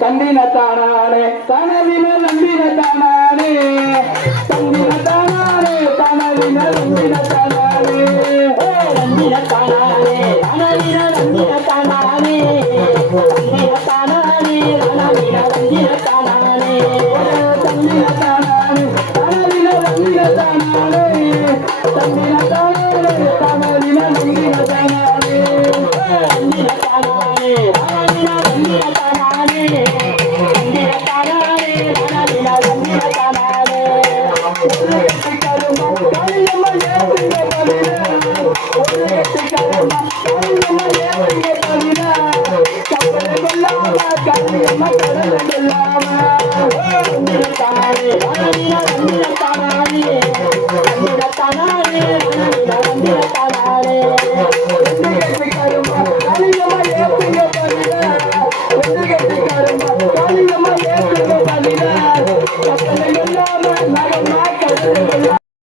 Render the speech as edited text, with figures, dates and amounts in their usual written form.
தந்தின தானானே தனவின நம்பின தானானே தந்தின தானானே தனவின நம்பின தானானே நம்பின தானானே தனவின நம்பின தானானே தந்தின தானானே தனவின நம்பின தானானே தந்தின தானானே தனவின நம்பின தானானே தந்தின தானானே தனவின நம்பின தானானே தந்தின தானானே தனவின நம்பின தானானே தந்தின தானானே தனவின நம்பின தானானே கருமா கலியம்மா ஏத்துங்க பலினா ஒரு எட்டு கருமா கலியம்மா ஏத்துங்க பலினா கப்பல கொல்லாம கலியம்மா கடல கொல்லாம தந்தின தானானே தனவின நம்பின தானானே தந்தின தானானே தனவின நம்பின தானானே கருமா கலியம்மா ஏத்துங்க பலினா ஒரு எட்டு கருமா கலியம்மா ஏத்துங்க பலினா கப்பல